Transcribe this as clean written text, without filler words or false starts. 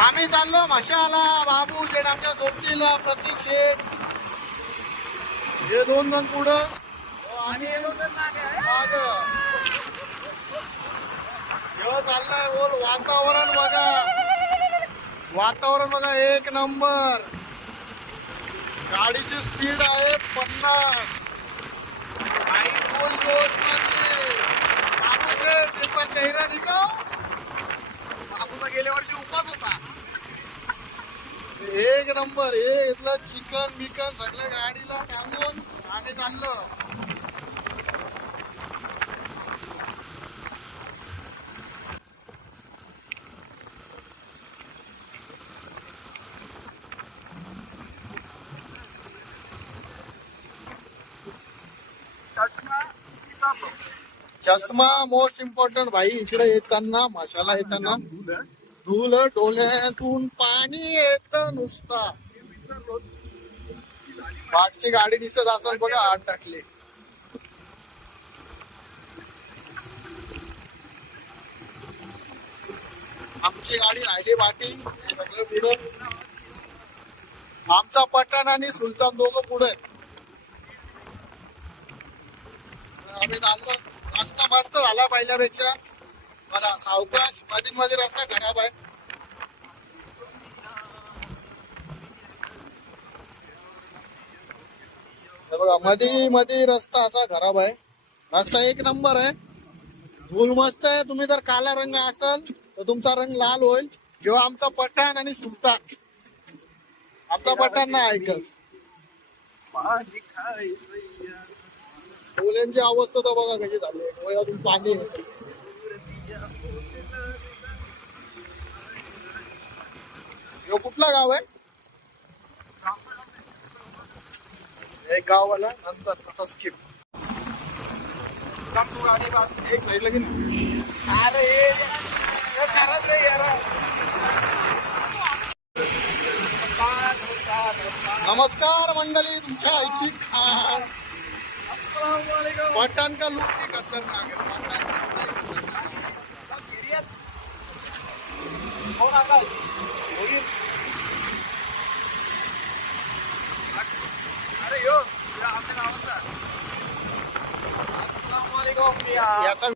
आम्ही चाललो मशाला बाबू शेठ आमच्या सोबतीला प्रतीक शेठ हे दोन जण पुढं आणि चाललंय बोल. वातावरण बघा एक नंबर. गाडीची स्पीड आहे 50. फुल जोश मध्ये बाबू शेठ त्याचा चेहरा दिखाव. बाबूचा गेल्या वर्षी उपास होता. एक नंबर. हे इथलं चिकन बिकन सगळं गाडीला टांगून आम्ही चाललो. चष्मा मोस्ट इम्पॉर्टंट भाई. इकडे येताना मशाला येताना धूल डोळ्यातून पाणी येत नुसता. पाठची गाडी दिसत असेल बघा आत टाकली. आमची गाडी राहिली पाठी सगळं पुढं. आमचा पठाण आणि सुलतान दोघं पुढे. आम्ही चाललो. रस्ता मस्त झाला पहिल्यापेक्षा. बरा सावकाश. मध्ये रस्ता खराब आहे. बघा मध्ये रस्ता असा खराब आहे. रस्ता एक नंबर आहे. धूल मस्त आहे. तुम्ही जर काला रंग असाल तर तुमचा रंग लाल होईल. जेव्हा आमचा पठाण आणि सुलतान. आमचा पठाण नाही ऐकत. डोल्यांची अवस्था तर बघा कशी झाली. डोळ्यातून पाणी. हे कुठला गाव आहे? एक गावाला नंतर आता स्किप. तू गाडी एक साईडला गेली. अरे खरंच रे यार. नमस्कार मंडळी. तुमच्या आईची खान. पठाण का लुक ही खतरनाक अरे यो याचा